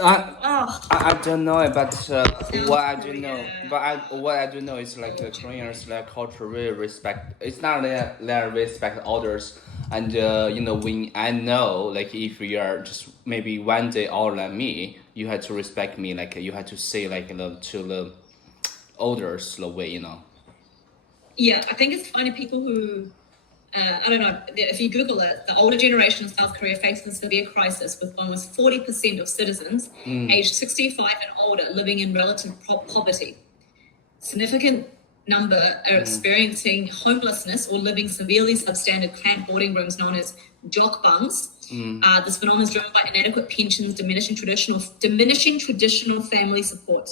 I Oh, I don't know, but South what I do know, Korea. what I do know is like Koreans like culture really respect. It's not that they respect others, and when I know like if you are just maybe one day older than me, you had to respect me. Like you had to say like to the others the way. Yeah, I think it's funny people who, I don't know, if you Google it, the older generation of South Korea faces a severe crisis with almost 40% of citizens aged 65 and older living in relative poverty. Significant number are experiencing homelessness or living severely substandard camp boarding rooms known as jokbangs. This phenomenon is driven by inadequate pensions, diminishing traditional family support,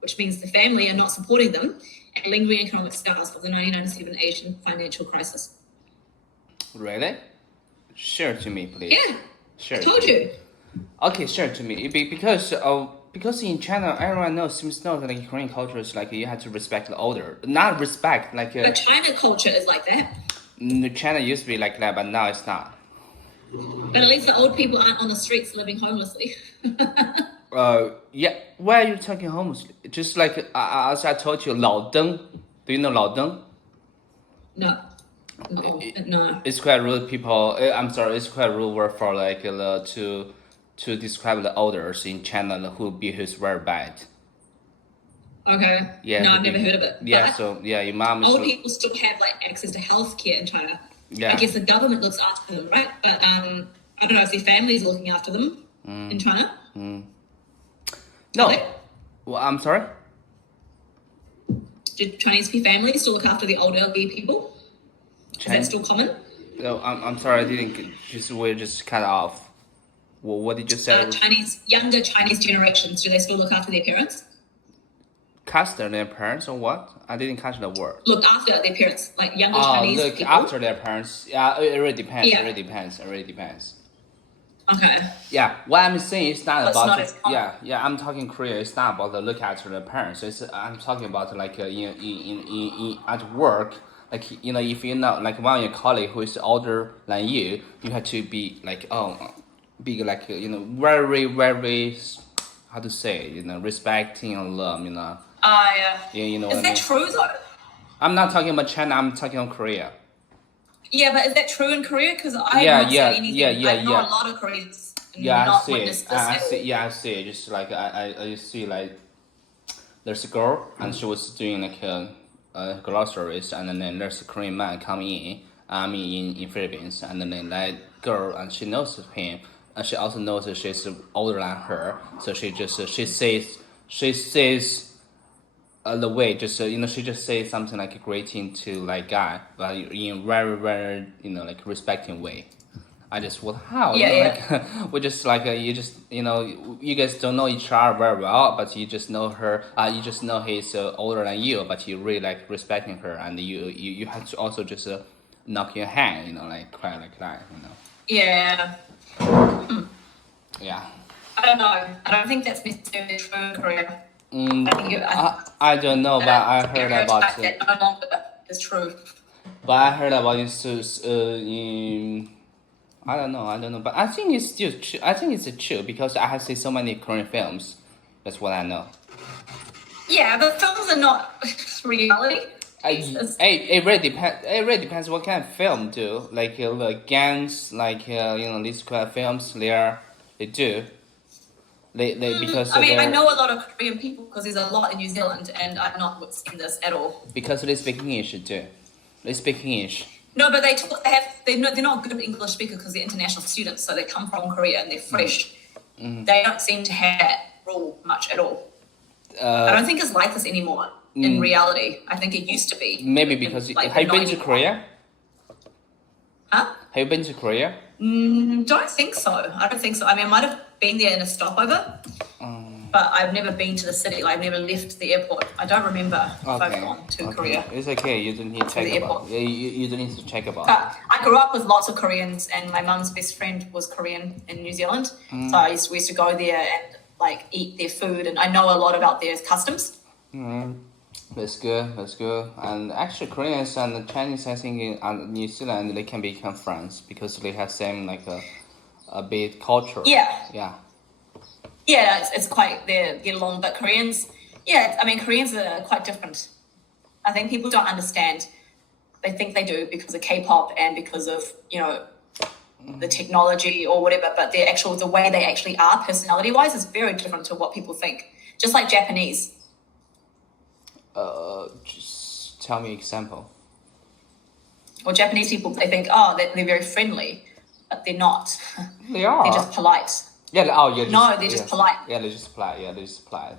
which means the family are not supporting them, and lingering economic scars of the 1997 Asian financial crisis. Really? Share to me, please. Yeah, I Share to told me. you. Okay, share to me. Because in China, everyone seems to know that like Korean culture is like you have to respect the older, not respect like But China culture is like that. China used to be like that, but now it's not. But at least the old people aren't on the streets living homelessly. Yeah. Why are you talking homeless? Just like as I told you, 老登. Do you know 老登? No, no, no. It's quite rude people. I'm sorry. It's quite rude word for like to describe the elders in China who behaves very bad. Okay. Yeah. No, I've never heard of it. Yeah. But So yeah, your mom is. old people still have like access to healthcare in China. I Yeah. guess the government looks after them, right? But I don't know if their families are looking after them in China. Are No. they? Well, I'm sorry. Do Chinese families still look after the old elderly people? Is that still common? No, I'm sorry. I didn't. We just cut off. Well, what did you say? Younger Chinese generations, do they still look after their parents? Caster their parents or what? I didn't catch the word. Look after their parents, like younger Oh, Chinese look people? after their parents. Yeah, it really depends. Yeah. It really depends. It really depends. Okay. Yeah, what I'm saying is not Well, it's about not as common. yeah. I'm talking Korea. It's not about the look after the parents. I'm talking about like in at work. Like if you know like one of your colleague who is older than you, you have to be like be like very very how to say respecting and love. Yeah. Yeah, you know Is what I that mean. true though? I'm not talking about China. I'm talking about Korea. Yeah, but is that true in Korea? Because I've Yeah, not yeah, said anything. yeah, yeah, I've known yeah. a lot of Koreans and Yeah, I not see witnessed it. this I at see. all. Yeah, I see it. Just like I see like there's a girl and she was doing like groceries and then there's a Korean man coming in. I mean in Philippines and then that girl and she knows him and she also knows that she's older than her. So she says the way just she just says something like a greeting to like guy but in very very like respecting way. I just what how Yeah, yeah. like we just like you just you guys don't know each other very well, but you just know her. You just know he's older than you, but you really like respecting her, and you have to also just knock your hand, like quite like that. Yeah. Yeah. I don't know. I don't think that's necessarily true in Korea. I think I don't know, but I heard about stereotype that no longer is true. but I heard about it in I don't know, but I think it's still true. I think it's true because I have seen so many Korean films. That's what I know. Yeah, but films are not reality. It really depends. It really depends what kind of film do. Like the gangs, like these kind of films. They do. They because I mean, I they're know a lot of Korean people because there's a lot in New Zealand, and I've not seen this at all. because they speak English too. They speak English. No, but they talk. They're not good English speakers because they're international students, so they come from Korea and they're fresh. They don't seem to have that rule much at all. I don't think it's like this anymore in reality. I think it used to be. Maybe because like, have you been to 90s. Korea? Huh? Have you been to Korea? Don't think so. I don't think so. I mean, I might have been there in a stopover, but I've never been to the city. Like, I've never left the airport. I don't remember if I've gone to Korea. It's okay. You don't need to check the about. airport. You don't need to check about. But I grew up with lots of Koreans, and my mum's best friend was Korean in New Zealand. So we used to go there and like eat their food, and I know a lot about their customs. That's good. That's good. And actually, Koreans and the Chinese, I think, in New Zealand, they can become friends because they have same like a big culture. Yeah. Yeah. Yeah, it's quite they get along, but Koreans, yeah, I mean Koreans are quite different. I think people don't understand. They think they do because of K-pop and because of the technology or whatever, but the way they actually are personality-wise is very different to what people think. Just like Japanese. Just tell me example. Or Japanese people, they think, oh, they're very friendly, but they're not. They are. They're just polite. Yeah. Oh, yeah. No, they're just polite. Yeah, they're just polite. Yeah, they're just polite.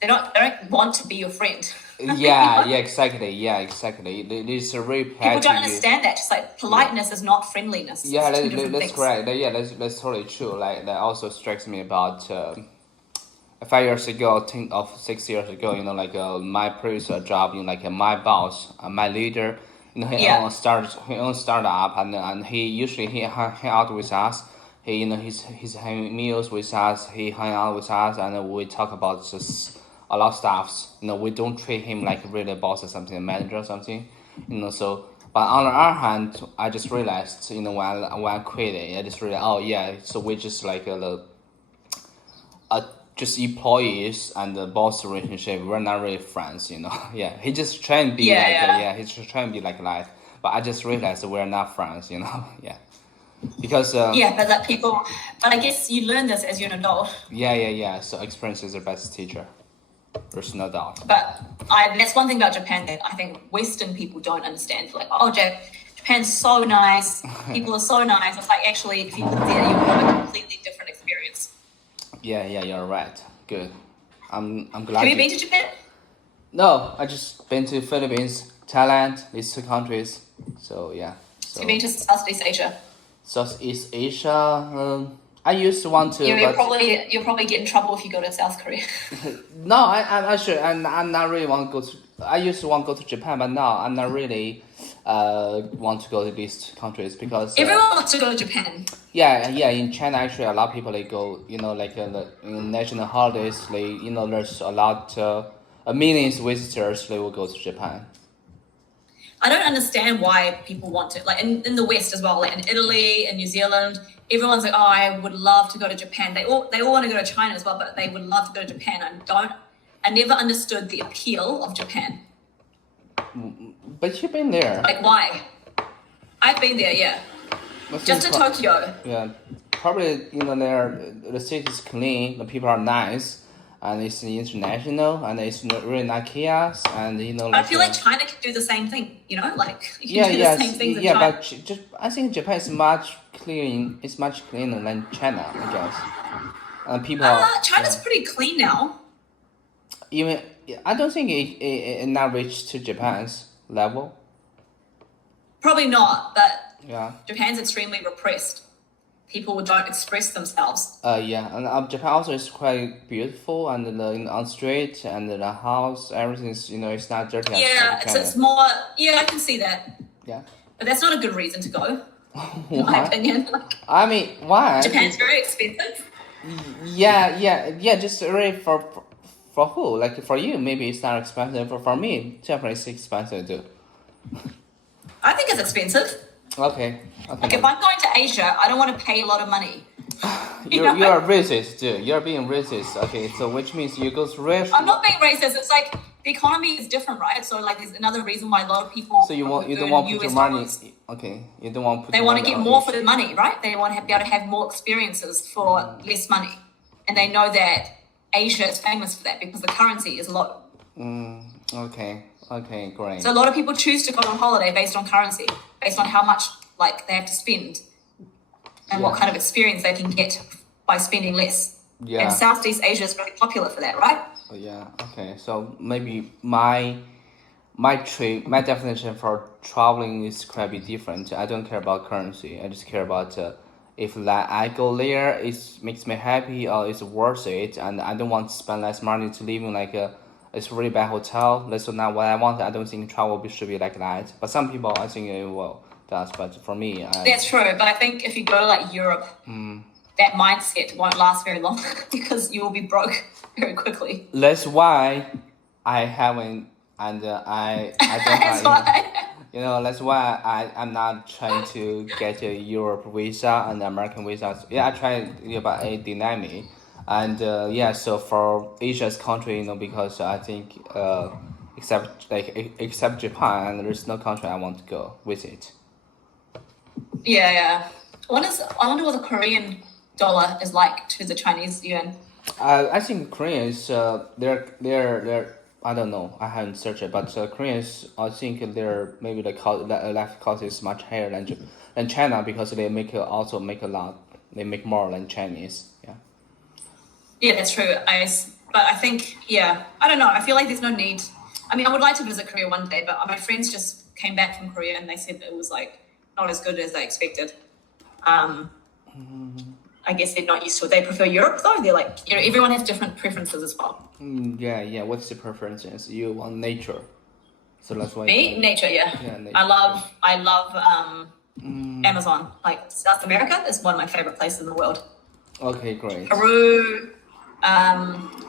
They don't want to be your friend. Yeah, yeah, exactly. Yeah, exactly. It's a very polite. People don't understand that. Just like politeness is not friendliness. Yeah, that's that's correct. Yeah, that's totally true. Like that also strikes me about 5 years ago, 6 years ago. My previous job, like my boss, my leader. He own startup, and he usually he hang out with us. He's having meals with us. He hang out with us, and we talk about just a lot of stuffs. We don't treat him like really a boss or something, a manager or something. So. But on the other hand, I just realized, when I quit it, I just realized, oh yeah, so we just like just employees and the boss relationship. We're not really friends. Yeah, he just trying to be he's just trying to be like that. But I just realized that we're not friends. Yeah, because but I guess you learn this as you're an adult. Yeah. So experience is the best teacher. There's no doubt. But that's one thing about Japan that I think Western people don't understand. Like, oh, Japan's so nice. People are so nice. It's like, actually, if you live there, you will have a completely different experience. Yeah, you're right. Good. I'm glad. Have you been to Japan? No, I just been to Philippines, Thailand, these two countries. So yeah. So you've been to Southeast Asia? Southeast Asia. I used to want to. You'll probably get in trouble if you go to South Korea. No, I'm not sure. I'm not really want to go to. I used to want to go to Japan, but now I'm not really want to go to these countries because everyone wants to go to Japan. Yeah. In China, actually, a lot of people they go. Like in national holidays, there's a lot millions of visitors. They will go to Japan. I don't understand why people want to, like in the West as well, like in Italy and New Zealand, everyone's like, oh, I would love to go to Japan. They all want to go to China as well, but they would love to go to Japan. I never understood the appeal of Japan. But you've been there. Like, why? I've been there, yeah. Just to Tokyo. Yeah, probably, the city is clean, the people are nice. And it's international, and it's really not chaos, and I feel like China can do the same thing, like you can do the same things in China. But I think Japan is much clean. It's much cleaner than China, I guess. And people. China's pretty clean now. Even I don't think it not reached to Japan's level. Probably not, but yeah, Japan's extremely repressed. People don't express themselves. Yeah, and Japan also is quite beautiful, and on street and the house, everything is it's not dirty. Yeah, it's more. Yeah, I can see that. Yeah, but that's not a good reason to go. In my opinion. I mean, why? Japan's very expensive. Yeah. Just really for who? Like for you, maybe it's not expensive. But for me, Japan is expensive too. I think it's expensive. Okay. Like if I'm going to Asia, I don't want to pay a lot of money. You're racist, dude. You're being racist. Okay, so which means you go to rich. I'm not being racist. It's like the economy is different, right? So like there's another reason why a lot of people. So you don't want to put your money. Okay, you don't want to put. They want to get more for the money, right? They want to be able to have more experiences for less money, and they know that Asia is famous for that because the currency is low. Okay, great. So a lot of people choose to go on holiday based on currency, based on how much they have to spend, and what kind of experience they can get by spending less. Yeah. And Southeast Asia is very popular for that, right? Yeah. Okay. So maybe my definition for traveling is quite a bit different. I don't care about currency. I just care about if I go there, it makes me happy or it's worth it, and I don't want to spend less money to live in it's a really bad hotel. That's not what I want. I don't think travel should be like that. But some people, I think it will does. But for me, that's true. But I think if you go to Europe, that mindset won't last very long because you will be broke very quickly. That's why I haven't, and I don't. That's why. That's why I'm not trying to get a Europe visa and American visa. Yeah, I tried, but it denied me. And yeah, so for Asia's country, because I think except Japan, there's no country I want to go visit. Yeah. I wonder what the Korean dollar is like to the Chinese yuan. I think Koreans, they're I don't know. I haven't searched it, but Koreans, I think they're maybe the cost, the life cost is much higher than China because they also make a lot. They make more than Chinese. Yeah. Yeah, that's true. But I think, yeah, I don't know. I feel like there's no need. I mean, I would like to visit Korea one day, but my friends just came back from Korea and they said it was like not as good as they expected. I guess they're not used to it. They prefer Europe though. They're like, everyone has different preferences as well. Yeah. What's the preferences? You want nature, so that's why. Me, nature, yeah. Yeah, nature. I love Amazon. Like South America is one of my favorite places in the world. Okay, great. Peru.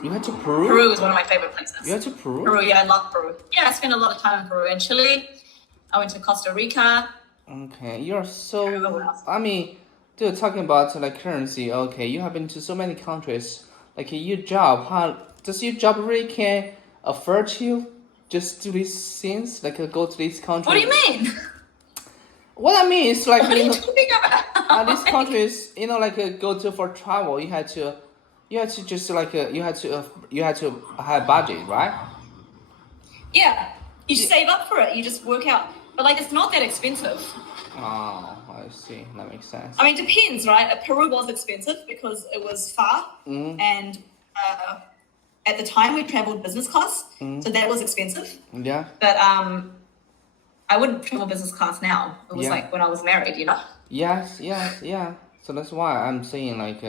You went to Peru? Peru is one of my favorite places. You went to Peru? Peru, yeah, I love Peru. Yeah, I spent a lot of time in Peru and Chile. I went to Costa Rica. Okay, you're so. Everywhere else. I mean, dude, talking about like currency. Okay, you have been to so many countries. Like your job, how does your job really can afford you just do these things? Like go to these countries. What do you mean? What I mean is like What are you talking about? these countries, like go to for travel. You had to just like you had to have budget, right? Yeah, you save up for it. You just work out, but like it's not that expensive. Oh, I see. That makes sense. I mean, it depends, right? Peru was expensive because it was far, and at the time we traveled business class, so that was expensive. Yeah. But I wouldn't travel business class now. It was like when I was married, Yes. So that's why I'm saying like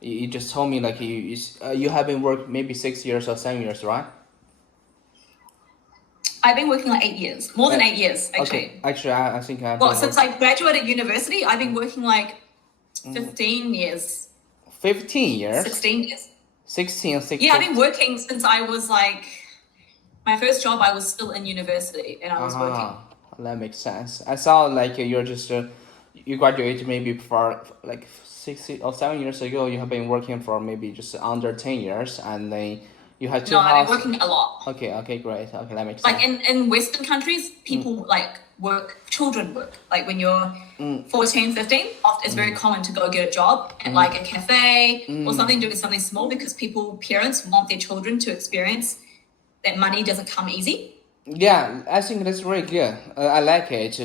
you just told me like you have been working maybe 6 years or 7 years, right? I've been working like 8 years, more than 8 years actually. Okay. Actually, I think I've Well, been since I graduated university, I've been working like 15 years. 15 years. 16 years. 16. Yeah, I've been working since I was like, my first job, I was still in university and I was working. That makes sense. I saw like you're just you graduated maybe for like 6 or 7 years ago. You have been working for maybe just under 10 years, and then you had to. No, I've been working a lot. Okay, great. Okay, that makes sense. Like in Western countries, people like children work. Like when you're 14, 15, often it's very common to go get a job at like a cafe or something, doing something small because parents want their children to experience that money doesn't come easy. Yeah, I think that's really good. I like it.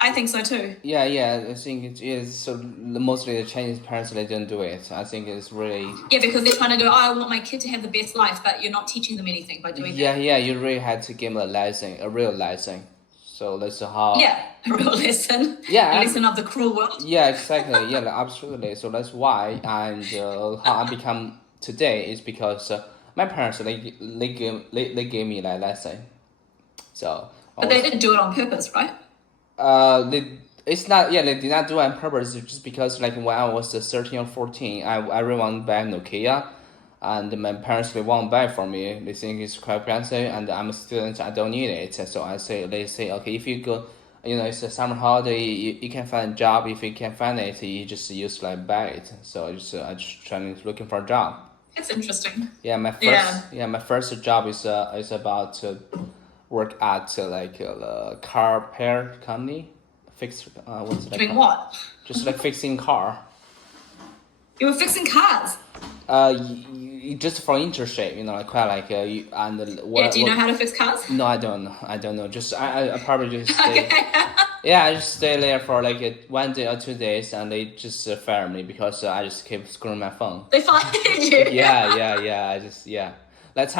I think so too. Yeah, I think it is. So mostly the Chinese parents, they don't do it. I think it's really. Yeah, because they're trying to go, I want my kid to have the best life, but you're not teaching them anything by doing that. Yeah, you really had to give them a real lesson. So that's how. Yeah, a real lesson. Yeah. A lesson of the cruel world. Yeah, exactly. Yeah, absolutely. So that's why, and how I become today is because my parents they gave me that lesson. So. But they didn't do it on purpose, right? It's not. Yeah, they did not do it on purpose. It's just because like when I was 13 or 14, I really want to buy Nokia, and my parents they won't buy for me. They think it's quite expensive, and I'm a student. I don't need it. So they say, okay, if you go, it's a summer holiday, you can find a job. If you can't find it, you just use like buy it. So I just trying looking for a job. That's interesting. Yeah, my first job is about to work at like a car repair company. What's it? Doing what? Just like fixing car. You were fixing cars. Just for internship, like quite like you and do you know how to fix cars? No, I don't know. Just I probably just stay, yeah, I just stay there for like 1 day or 2 days, and they just fire me because I just keep screwing my phone. They fired you. Yeah. That's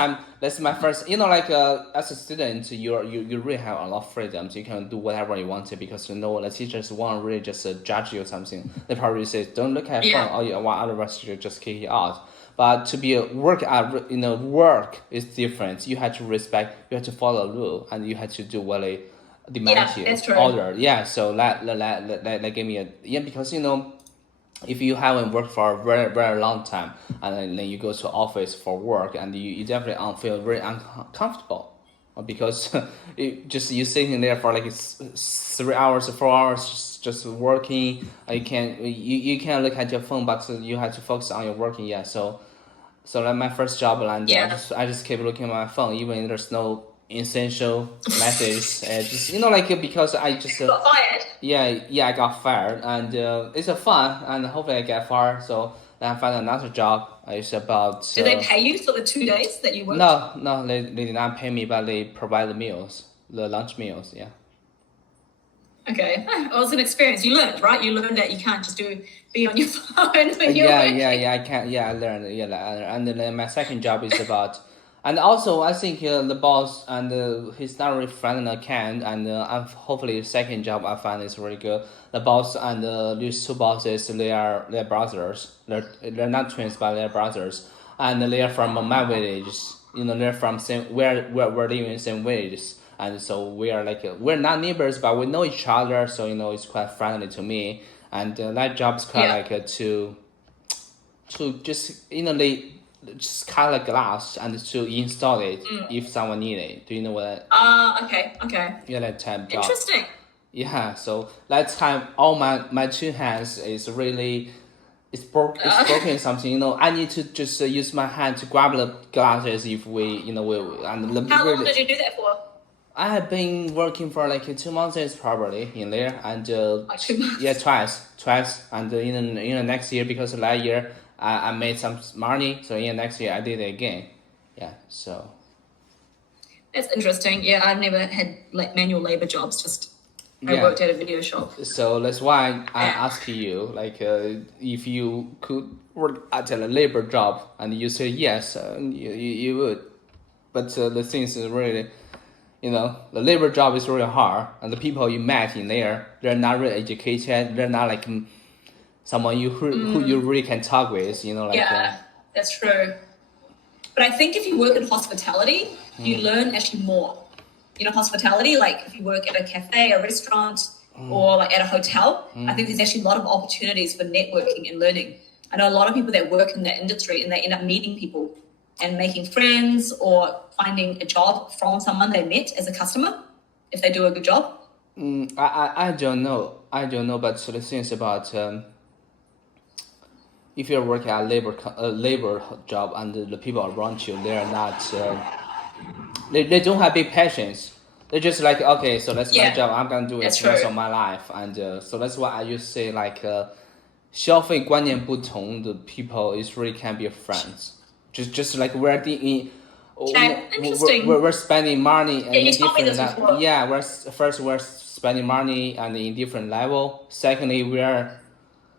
my first. As a student, you really have a lot of freedom. So you can do whatever you want to because the teachers won't really just judge you or something. They probably say don't look at your phone, or otherwise they just kick you out. But to be a work is different. You have to respect. You have to follow the rule, and you have to do what they demand you. That's true. Order. Yeah. So that gave me because if you haven't worked for a very, very long time and then you go to office for work and you definitely feel very uncomfortable. because you sitting there for like 3 hours, 4 hours, just working. You can't look at your phone, but you have to focus on your working. Yeah, so like my first job, and Yeah. I just keep looking at my phone, even there's no essential messages. Just like because I just Got fired. yeah, I got fired, and it's a fun, and hopefully I get fired. So then I find another job. It's about. Did they pay you for the 2 days that you worked? No, they did not pay me, but they provide the meals, the lunch meals. Yeah. Okay. Well, it was an experience. You learned, right? You learned that you can't just be on your phone when you're working. I can't. Yeah, I learned. Yeah, and then my second job is about, and also I think the boss and he's not really friendly can, and hopefully the second job I find is really good. The boss and these two bosses, they're brothers. They're not twins, but they're brothers, and they are from my village. They're from same we're living in the same villages. And so we are like we're not neighbors, but we know each other. So it's quite friendly to me, and that job is quite like to just they just cut the glass and to install it if someone need it. Do you know what? Okay. Yeah, that type job. Interesting. Yeah, so that time all my two hands is really it's broken something. I need to just use my hand to grab the glasses if we How long did you do that for? I have been working for like 2 months probably in there, and 2 months. yeah, twice, and in next year, because last year I made some money, so in next year I did it again. Yeah, so That's interesting. Yeah, I've never had like manual labor jobs. Just I yeah. worked at a video shop. So that's why I ask you, like, if you could work at a labor job, and you say yes, you would, but the thing is really. The labor job is really hard, and the people you met in there, they're not really educated. They're not like someone who you really can talk with. Yeah, that's true. But I think if you work in hospitality, you learn actually more. Hospitality, like if you work at a cafe, a restaurant, or like at a hotel, I think there's actually a lot of opportunities for networking and learning. I know a lot of people that work in that industry, and they end up meeting people and making friends or finding a job from someone they met as a customer if they do a good job. I don't know. But the thing is about if you're working at a labor job and the people around you, they're not. They don't have big passions. They're just like, okay, so that's my job. I'm gonna do it the rest of my life, and so that's why I used to say like, 消费观念不同的 people is really can be friends. Just like we're spending money and in different we're spending money and in different level. Secondly, we are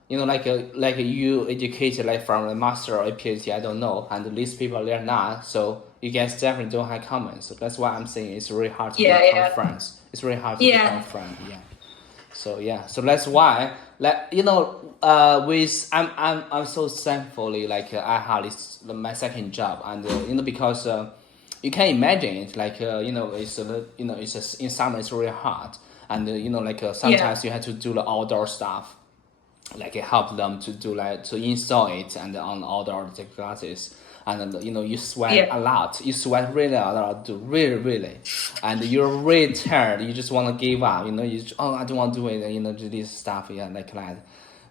like you educated like from a master or a PhD, I don't know, and these people they're not, so you guys definitely don't have comments. So that's why I'm saying it's really hard to become friends. It's really hard to become friends. So that's why with I'm so thankfully like I had my second job, and because you can imagine it like it's in summer it's really hot, and sometimes you have to do the outdoor stuff, like help them to do to install it and on outdoor classes. And you sweat a lot. You sweat really a lot, really, and you're really tired. You just want to give up. I don't want to do it. Do this stuff, like that.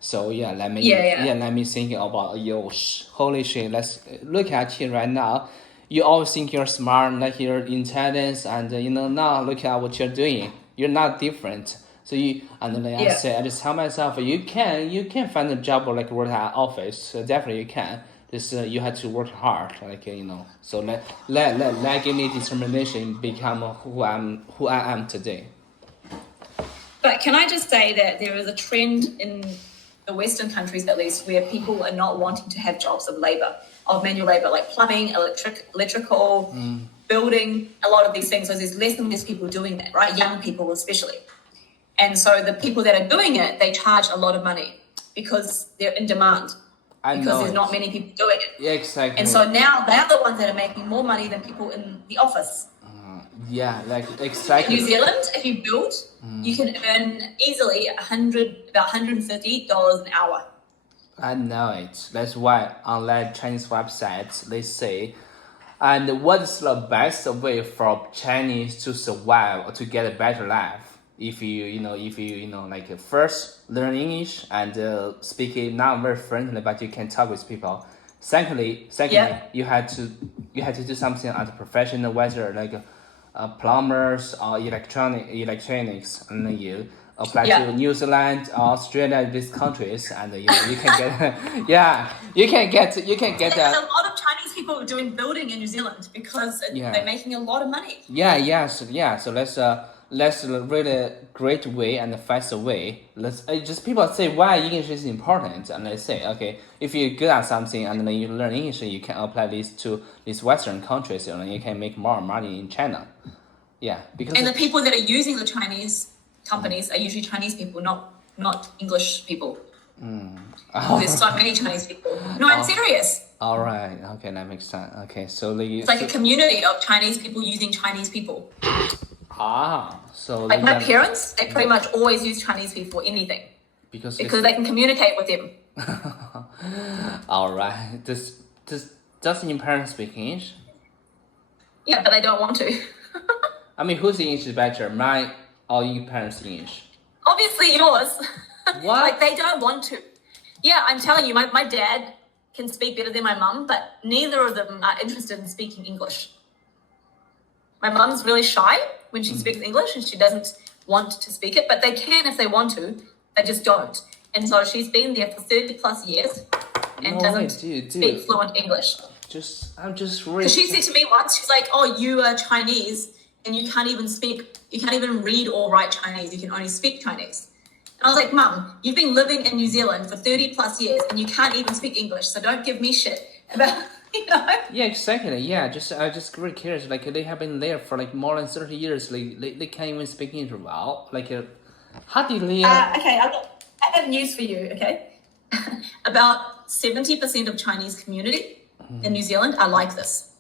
So let me think about holy shit. Let's look at you right now. You always think you're smart, like you're intelligent, and now look at what you're doing. You're not different. So I just tell myself you can find a job or like work at office. So definitely you can. Just you have to work hard, So let give me determination, become who I am today. But can I just say that there is a trend in the Western countries, at least, where people are not wanting to have jobs of manual labor, like plumbing, electrical, building, a lot of these things. So there's less and less people doing that, right? Young people especially. And so the people that are doing it, they charge a lot of money because they're in demand. Because there's not many people doing it. Yeah, exactly. And so now they're the ones that are making more money than people in the office. Exactly. In New Zealand, if you build, you can earn easily about $150 an hour. I know it. That's why on that Chinese websites they say And what's the best way for Chinese to survive or to get a better life? If you like first learn English and speak it not very friendly, but you can talk with people. Secondly, Yeah. you had to do something as a professional, whether like plumbers or electronics, and then you apply Yeah. to New Zealand, Australia, these countries, and you can get yeah, you can get There's that. a lot of Chinese people doing building in New Zealand because they're making a lot of money. So let's really great way and faster way. Let's just people say why English is important, and let's say okay, if you're good at something and then you learn English, you can apply this to these Western countries, and you can make more money in China. Yeah, because And the people that are using the Chinese companies are usually Chinese people, not English people. There's so many Chinese people. No, I'm serious. all right, okay, that makes sense. Okay, so It's like a community of Chinese people using Chinese people. So Like my parents, they pretty much always use Chinese people for anything because they can communicate with them. all right, doesn't your parents speak English? Yeah, but they don't want to. I mean, whose English is better, mine or your parents' English? Obviously yours. What? Like they don't want to. Yeah, I'm telling you, my dad can speak better than my mum, but neither of them are interested in speaking English. My mum's really shy when she speaks English and she doesn't want to speak it, but they can if they want to, they just don't. And so she's been there for 30 plus years and doesn't speak fluent English. I'm just really. So she said to me once, she's like, oh, you are Chinese and you can't even read or write Chinese. You can only speak Chinese. And I was like, Mum, you've been living in New Zealand for 30 plus years and you can't even speak English. So don't give me shit about, Yeah, exactly. Yeah, just really curious. Like they have been there for like more than 30 years. They can't even speak English well. Like, how did they? Okay, I have news for you, okay? About 70% of Chinese community in New Zealand are like this.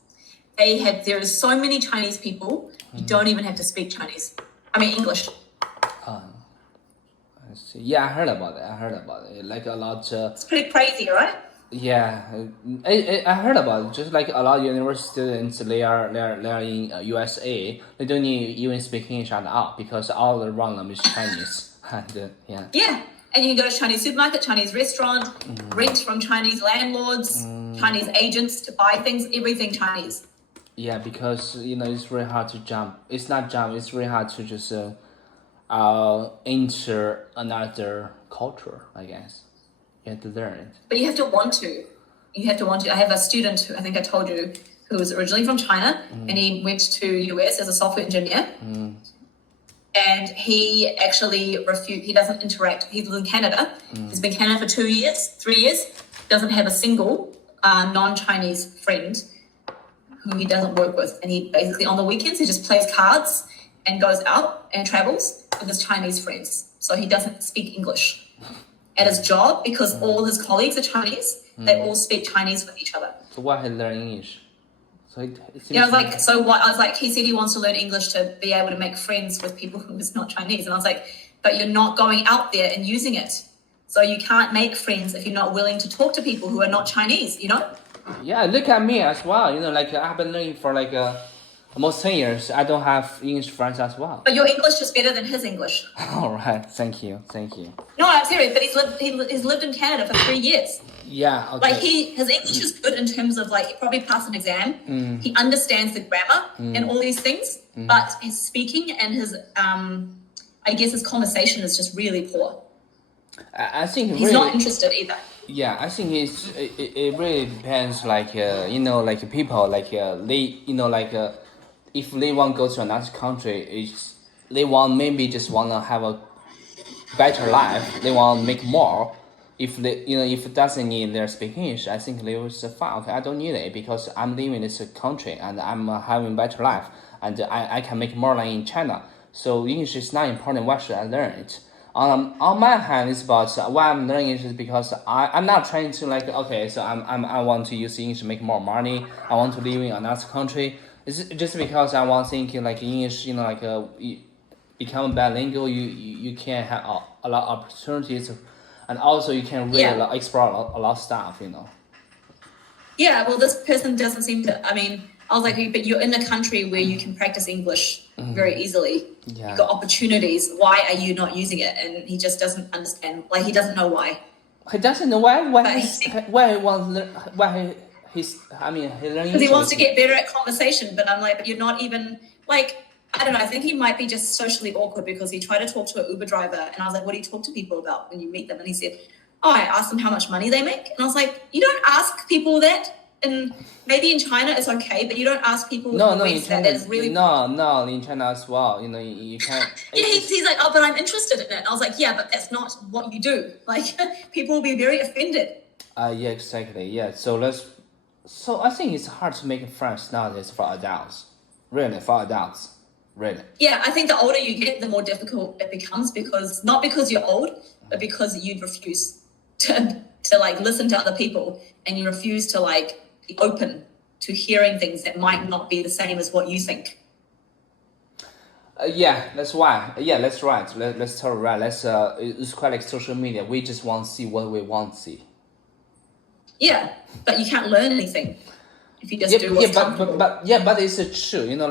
There is so many Chinese people, you don't even have to speak English. Yeah, I heard about it. Like a lot. It's pretty crazy, right? Yeah, I heard about it. Just like a lot of university students, they are in USA. They don't even speak English at all because all around them is Chinese. And yeah. Yeah, and you can go to Chinese supermarket, Chinese restaurant, rent from Chinese landlords, Chinese agents to buy things, everything Chinese. Yeah, because it's really hard to jump. It's not jump. It's really hard to just enter another culture. I guess you have to learn it. But you have to want to. I have a student who I think I told you who was originally from China and he went to US as a software engineer. And he actually refused. He doesn't interact. He lives in Canada. He's been in Canada for 3 years. Doesn't have a single non-Chinese friend who he doesn't work with. And he basically on the weekends he just plays cards and goes out and travels with his Chinese friends. So he doesn't speak English at his job because all his colleagues are Chinese. They all speak Chinese with each other. So why he learn English? So I was like, so what? I was like, he said he wants to learn English to be able to make friends with people who is not Chinese. And I was like, but you're not going out there and using it. So you can't make friends if you're not willing to talk to people who are not Chinese, Yeah, look at me as well. Like I've been learning for like almost 10 years. I don't have English friends as well. But your English is better than his English. All right, thank you. No, I'm serious. But he's lived in Canada for 3 years. Yeah, okay. Like his English is good in terms of like he probably passed an exam. He understands the grammar and all these things, but his speaking and his I guess his conversation is just really poor. I think he's not interested either. Yeah, I think it really depends. Like like people like they if they want to go to another country, they maybe just want to have a better life. They want to make more. If they if it doesn't need their speaking English, I think they will say fine. Okay, I don't need it because I'm living in this country and I'm having better life and I can make more than in China. So English is not important. Why should I learn it? On my hand, it's about why I'm learning English is because I'm not trying to like okay, so I want to use English to make more money. I want to live in another country. It's just because I want to think like English, become bilingual. You can have a lot of opportunities, and also you can really explore a lot of stuff. Yeah, well, this person doesn't seem to. I mean, I was like, but you're in a country where you can practice English very easily. Yeah. You've got opportunities. Why are you not using it? And he just doesn't understand. Like, he doesn't know why. He doesn't know why he learning Because he wants to get better at conversation. But I'm like, but you're not even, like, I don't know. I think he might be just socially awkward because he tried to talk to an Uber driver. And I was like, what do you talk to people about when you meet them? And he said, oh, I asked them how much money they make. And I was like, you don't ask people that. And maybe in China it's okay, but you don't ask people in the West that is really... No, in China as well. You know, you can't... Yeah, he's like, oh, but I'm interested in it. And I was like, yeah, but that's not what you do. Like, people will be very offended. Yeah, exactly. Yeah, so I think it's hard to make friends nowadays for adults. Really, for adults. Really. Yeah, I think the older you get, the more difficult it becomes not because you're old, but because you refuse to like listen to other people, and you refuse to like be open to hearing things that might not be the same as what you think. Yeah, that's why. Yeah, that's right. Let's tell right. It's quite like social media. We just want to see what we want to see. Yeah, but you can't learn anything if you just do what's comfortable. But it's true. You know,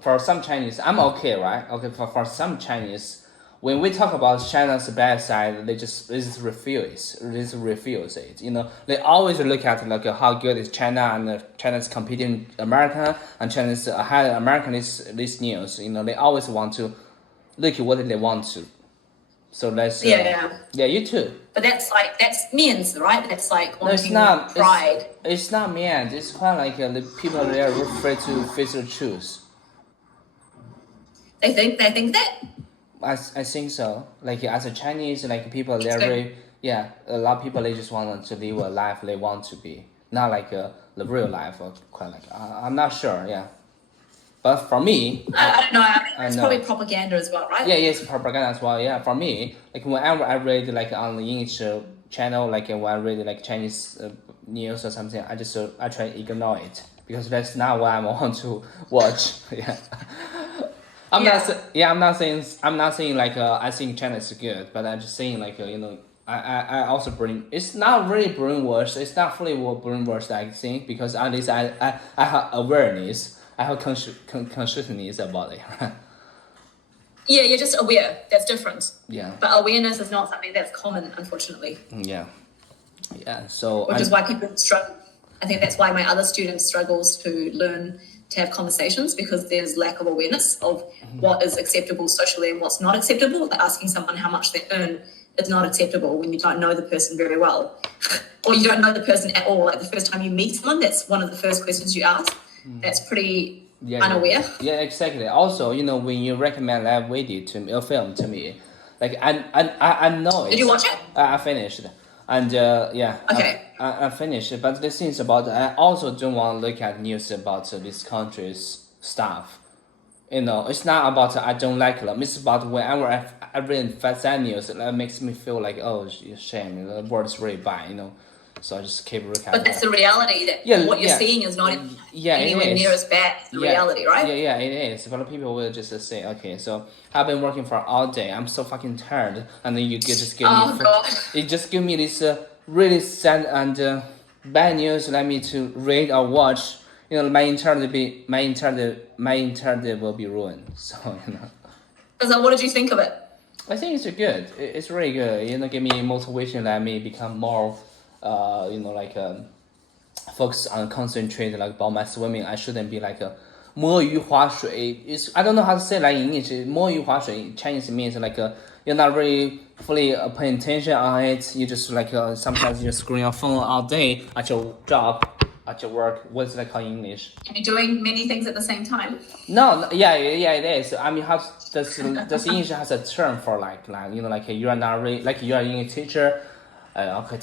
for some Chinese, I'm okay, right? Okay, for some Chinese, when we talk about China's bad side, they just refuse it. You know, they always look at like how good is China, and China's competing America, and China's ahead American this news. You know, they always want to look at what they want to. So let's yeah, you too. But that's means, right? That's like wanting pride. It's not means. It's quite like the people they are afraid to face their truth. They think that. I think so. Like as a Chinese, like people they're very a lot of people they just want to live a life they want to be, not like the real life or quite like I'm not sure. Yeah. But for me, I don't know. It's probably propaganda as well, right? Yeah, it's propaganda as well. Yeah, for me, like whenever I read like on the English channel, like when I read like Chinese news or something, I try to ignore it because that's not what I want to watch. Yeah. I'm not saying like I think China is good, but I'm just saying like you know I also it's not really brainwashed. It's not fully brainwashed, I think, because at least I have awareness. I have consciousness about it. Yeah, you're just aware. That's different. Yeah. But awareness is not something that's common, unfortunately. Yeah. Yeah. So. Which is why people struggle. I think that's why my other students struggles to learn to have conversations, because there's lack of awareness of what is acceptable socially and what's not acceptable. Like asking someone how much they earn is not acceptable when you don't know the person very well, or you don't know the person at all. Like the first time you meet someone, that's one of the first questions you ask. That's pretty unaware. Yeah, exactly. Also, you know, when you recommend that video to me, a film to me, like I know it. Did you watch it? I finished, and Okay. I finished it. But the thing is about I also don't want to look at news about this country's stuff. You know, it's not about I don't like them. It's about whenever I read sad news, that makes me feel like shame. The world is really bad. You know. So I just keep looking at But that's the reality, that what you're seeing is not anywhere near as bad as the reality, right? Yeah, it is. But people will just say, okay, so I've been working for all day. I'm so fucking tired. And then you just give you just give me this really sad and bad news. Let me to read or watch. You know, my entire day will be ruined. So, you know. So what did you think of it? I think it's good. It's really good. You know, give me motivation. Let me become more focus on concentrate like about my swimming. I shouldn't be like 摸鱼划水. I don't know how to say like in English. 摸鱼划水 Chinese means like you're not really fully paying attention on it. You just like sometimes you're scrolling your phone all day at your job, at your work. What's that called in English? And you're doing many things at the same time. No, yeah, it is. I mean, does English has a term for like you know like you are not really like you are a teacher. Okay,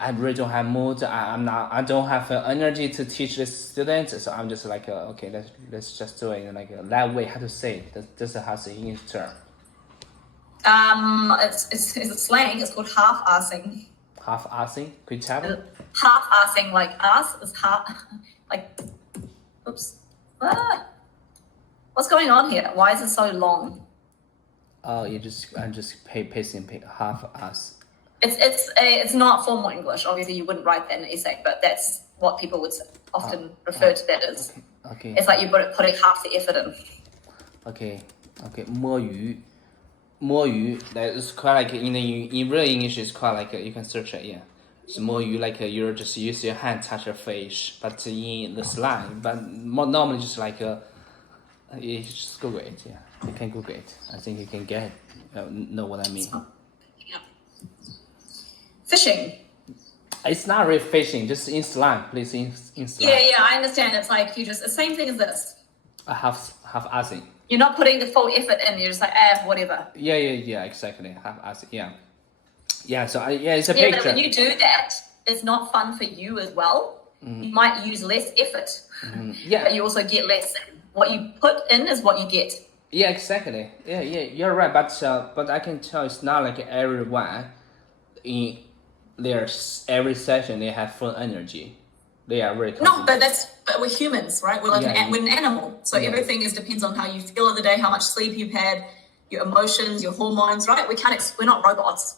I really don't have mood. I don't have energy to teach this student. So I'm just like, okay, let's just do it like that way. How to say it? This has an English term. It's a slang. It's called half-assing. Half-assing? Could you tell me? Half-assing, like ass is half, like, oops. What's going on here? Why is it so long? Oh, I'm just pasting half-ass. It's not formal English. Obviously, you wouldn't write that in an essay, but that's what people would often refer to that as. Okay. It's like you're putting half the effort in. Okay. 摸鱼 that is quite like in real English it's quite like you can search it, yeah. So 摸鱼 like you just use your hand touch a fish, but in the slang, but more normally just like you just Google it, yeah. You can Google it. I think you can get it, know what I mean. Yeah. Fishing. It's not really fishing, just in slang, please in slang. Yeah, I understand. It's like you just the same thing as this. Half assing. You're not putting the full effort in. You're just like, whatever. Yeah, exactly. Half assing, yeah. Yeah, so it's a Yeah, picture. but when you do that, it's not fun for you as well. You might use less effort, Yeah. but you also get less. What you put in is what you get. Yeah, exactly. Yeah, you're right. But I can tell it's not like everyone in every session they have full energy. They are very No, but we're humans, right? We're we're an animal, so Yeah. everything depends on how you feel of the day, how much sleep you've had, your emotions, your hormones, right? We're not robots.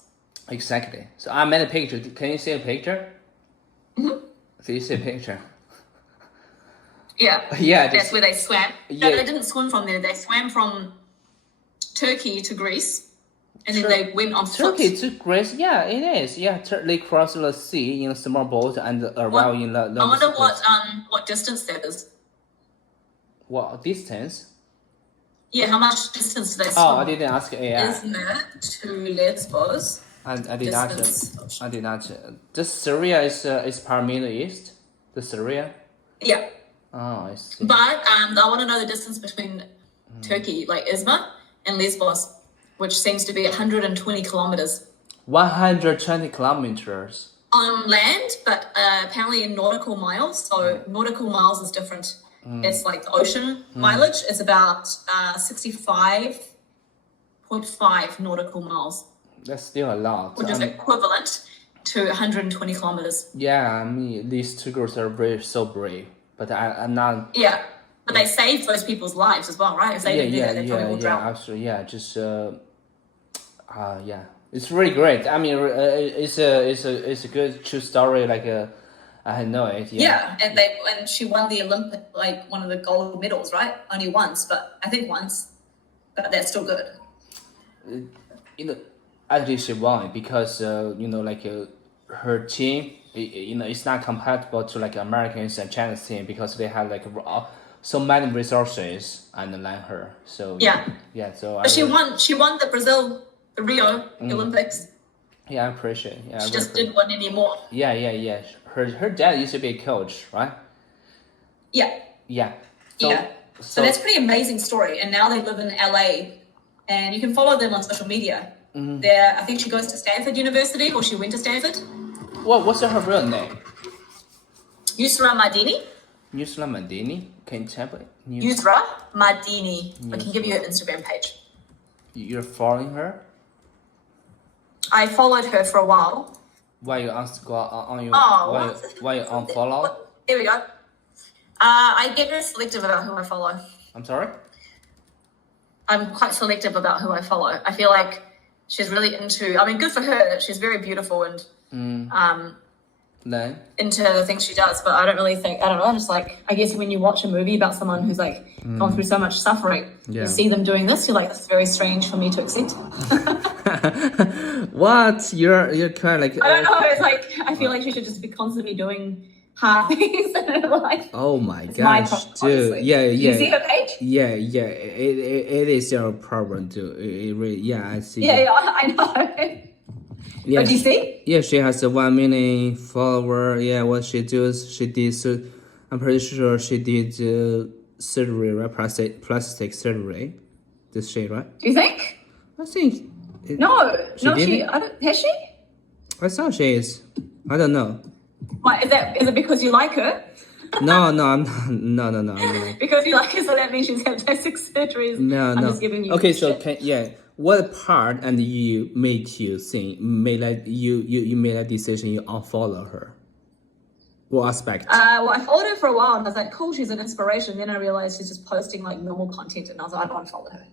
Exactly. So I made a picture. Can you see a picture? Mm-hmm. So you see a picture? Yeah. Yeah. That's where they swam. No, Yeah. they didn't swim from there. They swam from Turkey to Greece, and then they went on foot. Turkey to Greece, yeah, it is. Yeah, they cross the sea in a small boat and arrive in the. I wonder what distance that is. What distance? Yeah, how much distance do they swim? Oh, I didn't ask AI. Izmir to Lesbos. I did not. Distance. I did not. This Syria is part Middle East. The Syria. Yeah, Oh, I see. but I want to know the distance between Turkey, like Izmir, and Lesbos, which seems to be 120 kilometers 120 kilometers. on land, but apparently in nautical miles. So nautical miles is different. It's like the ocean mileage. It's about 65.5 nautical miles, That's still a lot. which is equivalent to 120 kilometers. Yeah, I mean these two girls are so brave, but I'm not. Yeah, but they saved those people's lives as well, right? If they didn't do that, they probably would drown. Absolutely, yeah. Just yeah, it's really great. I mean, it's a good true story. Like I had no idea. Yeah, and she won the Olympic, like one of the gold medals, right? Only once, but I think once, but that's still good. Actually she won because like her team, it's not compatible to like Americans and China's team because they have like so many resources and than her. So Yeah. So But she won the Rio Olympics. Yeah, I appreciate it. Yeah, She just didn't win anymore. Yeah. Her dad used to be a coach, right? Yeah. Yeah. So that's a pretty amazing story. And now they live in LA, and you can follow them on social media. I think she goes to Stanford University, or she went to Stanford. What's her real name? Yusra Madini. Yusra Madini? Can you tell me? Yusra Madini. I can give you her Instagram page. You're following her? I followed her for a while. Why you on your? Oh, why you unfollow? There we go. I get very selective about who I follow. I'm sorry. I'm quite selective about who I follow. I feel like she's really into. I mean, good for her. She's very beautiful and Then into the things she does. But I don't really think. I don't know. I'm just like, I guess when you watch a movie about someone who's like gone through so much suffering, Yeah. you see them doing this. You're like, this is very strange for me to accept. what? You're kind of like. I don't know. It's like I feel like she should just be constantly doing hard things in her life. Oh my It's my gosh, problem, dude! honestly. Yeah. You see her page? Yeah. It is your problem too. It really. Yeah, I see. Yeah, I know. Yeah. But do you see? Yeah, she has a 1 million follower. Yeah, what she does, she did. So I'm pretty sure she did surgery, right? Plastic surgery. This she, right? Do you think? I think. No, did she. it? Has she? I thought she is. I don't know. Why, is it because you like her? No, I'm not. No. I'm not. Because you like her, so that means she's had plastic surgeries. No. I'm just giving you. Okay, so shit. what part and you make you think made that you made that decision you unfollow her? What aspect? Well, I followed her for a while, and I was like, cool, she's an inspiration. Then I realized she's just posting like normal content, and I was like, I don't want to follow her.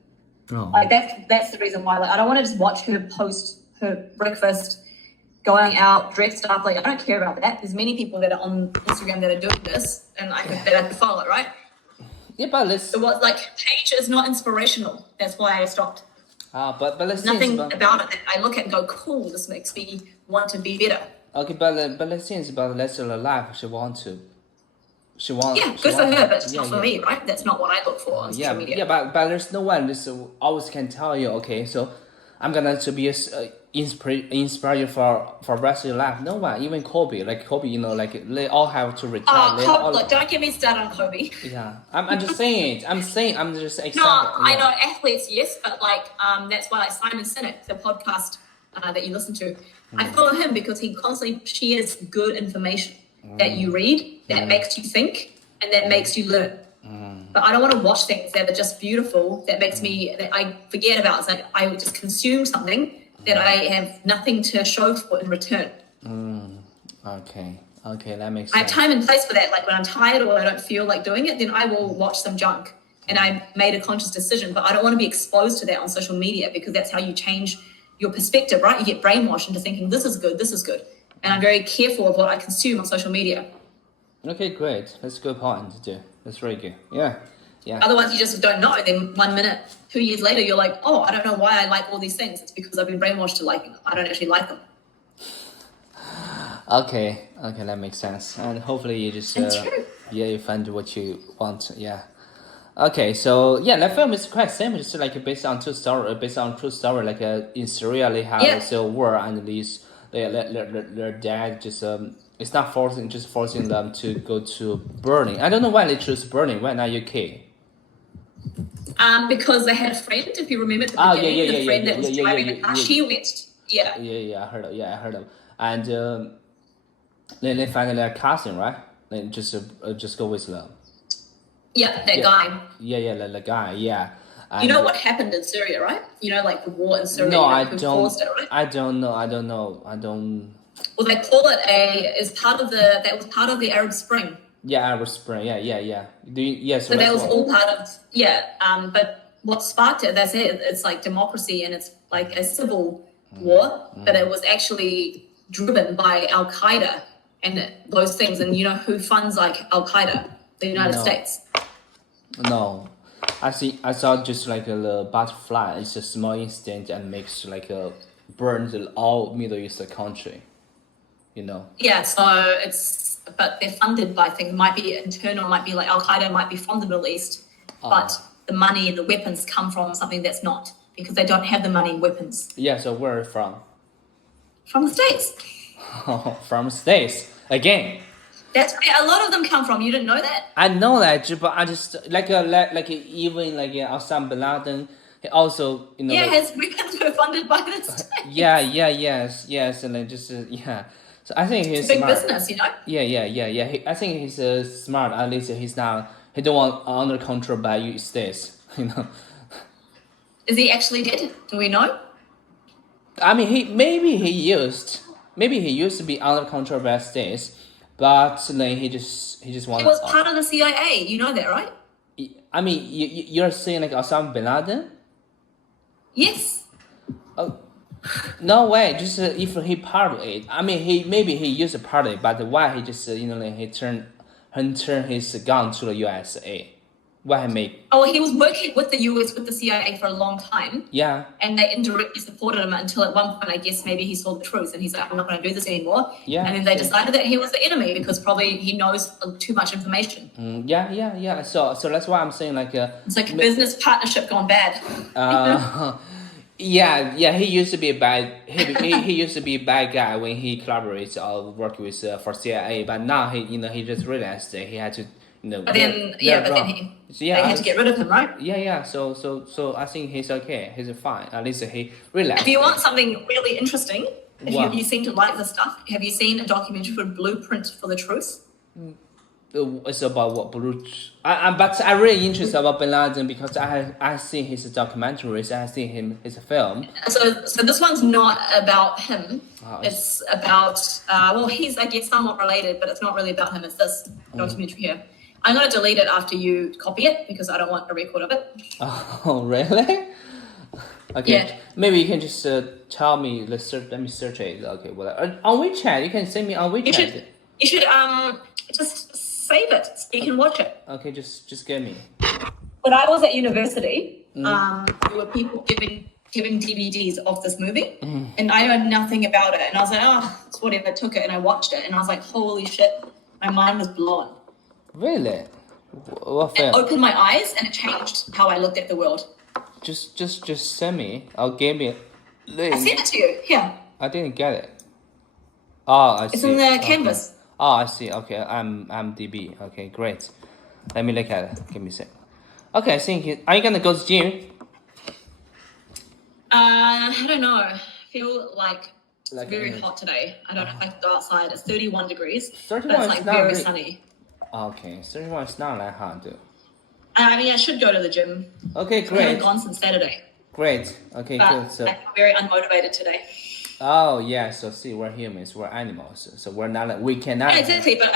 Oh. Like that's the reason why. Like, I don't want to just watch her post her breakfast going out dressed up. Like, I don't care about that. There's many people that are on Instagram that are doing this, and I could follow it, right? Yeah, but let's. So what, like, page is not inspirational. That's why I stopped. But let's There's nothing think about it that I look at and go, cool, this makes me want to be better. Okay, but let's think about let's life. She want to. She want. Yeah, she good for want- her, but it's not for me, right? That's not what I look for on social media. Yeah, but there's no one just always can tell you, okay, so I'm gonna to be inspire you for rest of your life. No one, even Kobe, like Kobe, you know, like they all have to retire. Look, don't get me started on Kobe. Yeah, I'm just saying it. I'm just excited. No, I know athletes, yes, but like that's why like Simon Sinek, the podcast that you listen to, I follow him because he constantly shares good information that you read, that makes you think, and that makes you learn. But I don't want to watch things that are just beautiful, that makes me, that I forget about. It's like I would just consume something that I have nothing to show for in return. Okay, that makes sense. I have time and place for that. Like when I'm tired or I don't feel like doing it, then I will watch some junk. And I made a conscious decision, but I don't want to be exposed to that on social media because that's how you change your perspective, right? You get brainwashed into thinking this is good. And I'm very careful of what I consume on social media. Okay, great. That's a good point to do. That's very good. Yeah. Otherwise, you just don't know. Then 1 minute, 2 years later, you're like, oh, I don't know why I like all these things. It's because I've been brainwashed to liking them. I don't actually like them. Okay, that makes sense. And hopefully you just you find what you want. Yeah. Okay, so yeah, that film is quite simple. It's like based on true story. Like in Syria, they have a civil war, and their dad just it's not forcing them to go to burning. I don't know why they choose burning. Why not UK? Because they had a friend, if you remember at the beginning, the friend that was driving the car, she went. Yeah. I heard of. And they finally are casting, right? Then just go with them. Yeah, that guy. Yeah, the guy, yeah. And you know what happened in Syria, right? You know, like the war in Syria. No, I who don't. Caused it, right? I don't know. Well, they call it that was part of the Arab Spring. Yeah, Arab Spring. Yeah. So that was all part of but what sparked it? That's it. It's like democracy and it's like a civil war, but it was actually driven by Al Qaeda and those things. And you know who funds like Al Qaeda? The United States. No, I saw just like a butterfly. It's a small incident and makes like burns all Middle East country. You know. Yeah, so but they're funded by things. Might be internal. Might be like Al Qaeda. Might be from the Middle East, but the money and the weapons come from something that's not because they don't have the money and weapons. Yeah. So where from? From the States. Oh, from States again. That's where a lot of them come from. You didn't know that? I know that, but I just like even like Osama bin Laden, he also his weapons were funded by the States. Yes, and then just So I think he's it's a big smart. business, you know. Yeah. I think he's smart. At least he's not. He don't want under control by U.S. States. Is he actually dead? Do we know? I mean, maybe he used to be under control by States. But then he just wants. He was part of the CIA. You know that, right? I mean, you're saying like Osama bin Laden? Yes. Oh, no way. Just if he part of it. I mean, he used to part of it, but why he just he turned his gun to the USA? Why he made? Oh, he was working with the US with the CIA for a long time. Yeah. And they indirectly supported him until at one point, I guess maybe he saw the truth and he's like, I'm not going to do this anymore. Yeah. And then they decided that he was the enemy because probably he knows too much information. Yeah. So that's why I'm saying like it's like a business partnership gone bad. Yeah. He used to be a bad. He used to be a bad guy when he collaborates or worked with for CIA. But now he just realized that he had to. But then they had to get rid of him, right? Yeah. So I think he's okay. He's fine. At least he realized. If you want something really interesting, if you seem to like this stuff, have you seen a documentary called Blueprint for the Truth? It's about what but I'm really interested about Bin Laden because I seen his documentaries. I seen his film. So this one's not about him. It's about he's I guess somewhat related, but it's not really about him. It's this documentary here. I'm going to delete it after you copy it because I don't want a record of it. Oh, really? Okay, Yeah. maybe you can just tell me. Let me search it. Okay, well, on WeChat, you can send me on You WeChat. should just save it so you can watch it. Okay, just get me. When I was at university, there were people giving DVDs of this movie, and I know nothing about it. And I was like, oh, it's whatever. Took it and I watched it, and I was like, holy shit, my mind was blown. Really? What It film? opened my eyes, and it changed how I looked at the world. Just send me. I'll give me. I sent it to you. Here, I didn't get it. Oh, I see. it's in the Okay. canvas. Oh, I see. Okay, I'm DB. Okay, great. Let me look at it. Give me a sec. Okay, I think. Are you gonna go to gym? I don't know. I feel like it's Like, very hot today. I don't know if I can go outside. It's 31 degrees. 31 but is it's like not very really- sunny. Okay, 31 is not that hard, dude. I mean, I should go to the gym. Okay, I haven't great. gone since Saturday, Great. Okay, but good. So, I feel very unmotivated today. oh yeah. So see, we're humans. We're animals. So we're not. We cannot. Yeah, exactly. But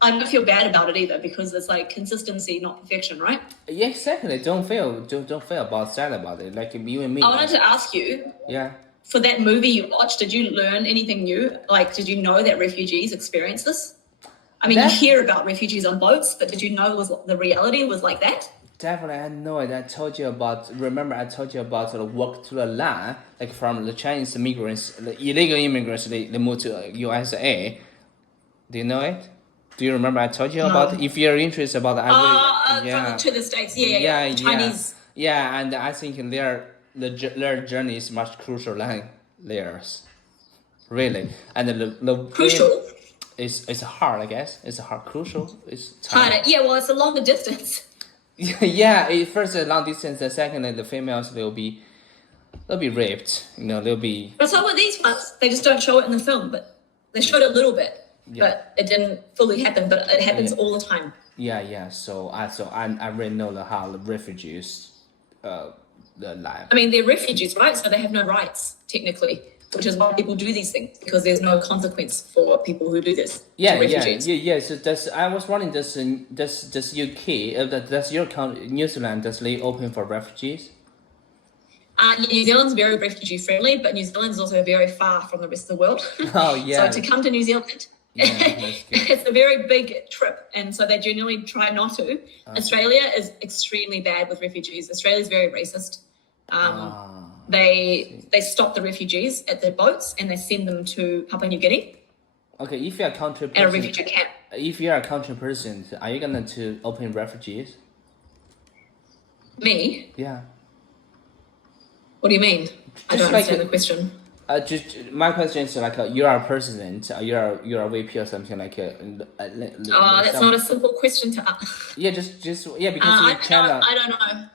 I don't feel bad about it either because it's like consistency, not perfection, right? Yeah, exactly. Don't feel about sad about it. Like you and me. I wanted to ask you, Yeah. for that movie you watched, did you learn anything new? Like, did you know that refugees experience this? I mean, That- you hear about refugees on boats, but did you know the reality was like that? Definitely, I know it. I told you about. Remember, I told you about the walk to the line, like from the Chinese immigrants, the illegal immigrants. They moved to USA. Do you know it? Do you remember? I told you about. It? If you're interested about, yeah, To the States, yeah. Chinese. Yeah, and I think their journey is much crucial than theirs. Really, and the Crucial. It's hard, I guess. It's hard, crucial. It's Harder. Yeah, well, it's a longer distance. yeah, first a long distance, the second the females they'll be raped. They'll be But so with these ones, they just don't show it in the film, but they showed it a little bit, but it didn't fully happen. But it happens all the time. yeah. So I really know how the refugees the life. I mean, they're refugees, right? So they have no rights technically, which is why people do these things because there's no consequence for people who do this. to refugees. Yeah. So I was wondering, does UK, does your country, New Zealand, does they open for refugees? New Zealand's very refugee friendly, but New Zealand is also very far from the rest of the world. Oh yeah. So to come to New Zealand, Yeah, that's good. it's a very big trip, and so they generally try not to. Australia is extremely bad with refugees. Australia is very racist. They stop the refugees at their boats and they send them to Papua New Guinea Okay, if you're a country at a person, refugee camp. if you're a country person, are you gonna to open refugees? Me? Yeah. What do you mean? I Just don't like understand a- the question. Just my question is like you are a president, you're a VP or something like. Oh, that's not a simple question to ask. Yeah, just because in China, I don't know.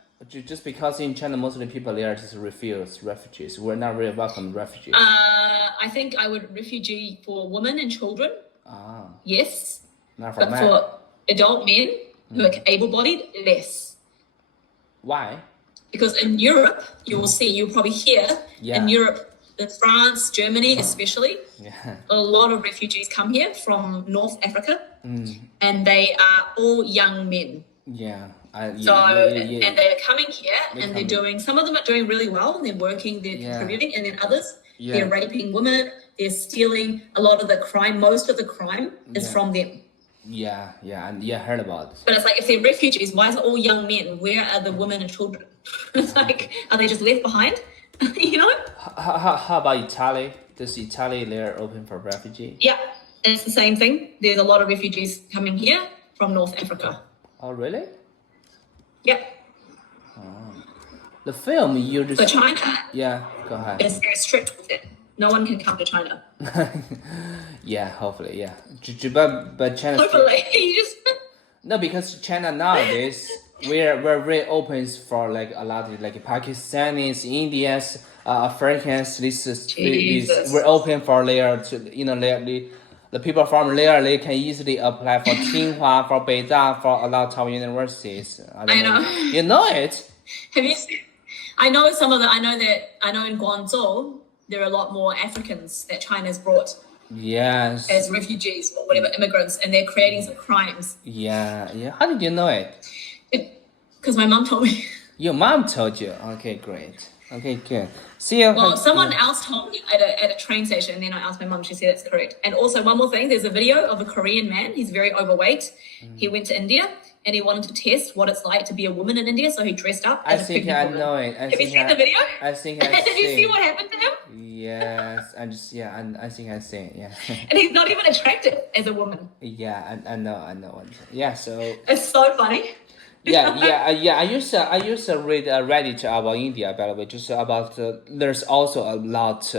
just because in China most of the people there just refuse refugees. We're not really welcome refugees. I think I would refugee for women and children. Yes. Not for But men. for adult men who are able-bodied, less. Why? Because in Europe, you'll probably hear Yeah. in Europe, in France, Germany especially, Yeah. a lot of refugees come here from North Africa, and they are all young men. Yeah. So, and they're coming here, They're and coming. they're doing, some of them are doing really well, and they're working, they're Yeah. contributing, and then others, Yeah. they're raping women, they're stealing. A lot of the crime, most of the crime is Yeah. from them. Yeah, and I heard about it. But it's like, if they're refugees, why is it all young men? Where are the women and children? It's like, are they just left behind? You know? How about Italy? Does Italy there open for refugees? Yeah, it's the same thing. There's a lot of refugees coming here from North Africa. Oh, really? Yep. The film you just So China yeah. Go ahead. is very strict with it. No one can come to China. Yeah, hopefully, yeah. But China. Hopefully, you just No, because China nowadays we're very open for like a lot of like Pakistanis, Indians, Africans. Jesus. We're open for their the people from there they can easily apply for Tsinghua, for Beida, for a lot of universities. I know. You know it. have you seen? I know in Guangzhou there are a lot more Africans that China's brought Yes. as refugees or whatever immigrants, and they're creating some crimes. Yeah. How did you know it? Because my mum told me. Your mom told you. Okay, great. Okay, good. See you. Well, someone else told me at a train station, and then I asked my mum. She said it's correct. And also, one more thing: there's a video of a Korean man. He's very overweight. He went to India and he wanted to test what it's like to be a woman in India. So he dressed up I as a think pregnant I woman. know it. Have you seen the video? I think I Did you see. see what happened to him? Yes, I think I see it. Yeah. And he's not even attractive as a woman. Yeah, I know. Yeah, so It's so funny. yeah. I used to read Reddit about India, by the way, just about there's also a lot.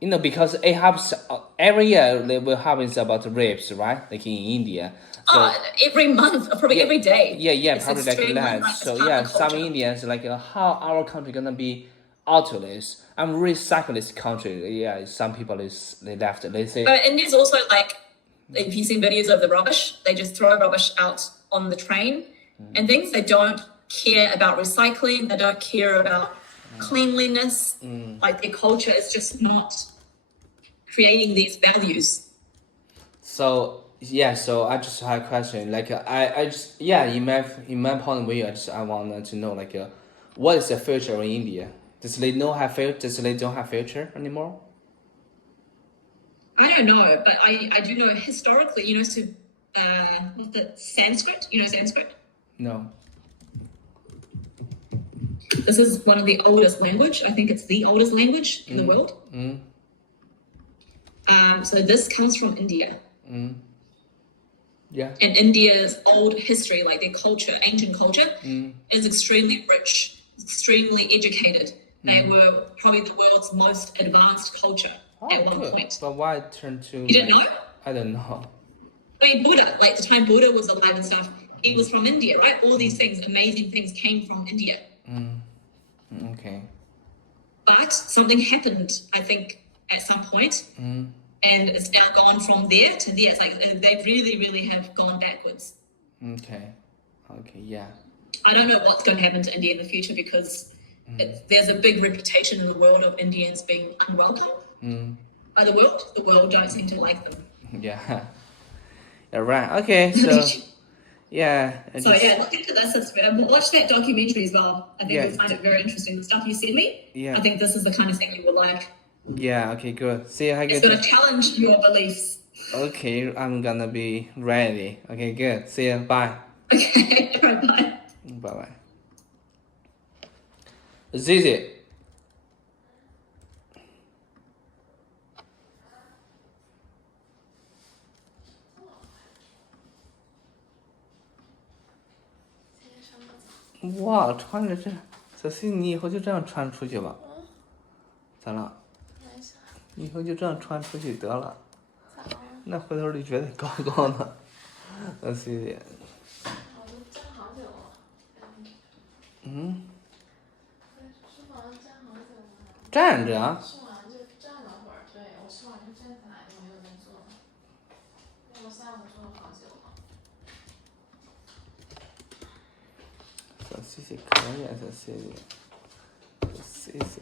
Because it happens every year. They will happen about rapes, right? Like in India. So Every month, probably every day. yeah, It's probably like extremely, that. it's So part yeah, of the some culture. Indians like how our country gonna be out of this. I'm really sick of this country. Yeah, some people they left. They say But India's also like, if you've seen videos of the rubbish, they just throw rubbish out on the train and things. They don't care about recycling. They don't care about cleanliness. Like their culture is just not creating these values. so. Yeah, so I just had a question. Like I just in my point of view, I wanted to know like what is the future in India? Does they don't have future anymore? I don't know, but I do know historically, so with the Sanskrit, Sanskrit? No. This is one of the oldest language. I think it's the oldest language in the world. So this comes from India. Yeah. And India's old history, like their culture, ancient culture, is extremely rich, extremely educated. They were probably the world's most advanced culture at one Good. point. But why turn to? You didn't know? I don't know. I mean, Buddha, like the time Buddha was alive and stuff, he was from India, right? All these things, amazing things came from India. Okay. But something happened, I think, at some point, and it's now gone from there to there. It's like they really, really have gone backwards. Okay. Yeah. I don't know what's going to happen to India in the future because there's a big reputation in the world of Indians being unwelcome by the world. The world don't seem to like them. Yeah. Yeah. Right. Okay. So. Yeah. So yeah, look into this. Watch that documentary as well. I think Yeah. you'll find it very interesting. The stuff you sent me. Yeah. I think this is the kind of thing you will like. Yeah. Okay. Good. See you. It's going to challenge your beliefs. Okay. I'm gonna be ready. Okay. Good. See you. Bye. Okay. Bye bye. Bye. Zizi.哇，穿着这是你以后就这样穿出去吧？咋了？你以后就这样穿出去得了。那回头你觉得高高的，那是一点。我都站好久了。书房站好久了。站着啊。吃完就站了会儿，对，我吃完就站起来就没有再做了。因为我下午做了好久了。小西西可以啊，小西西，小西西。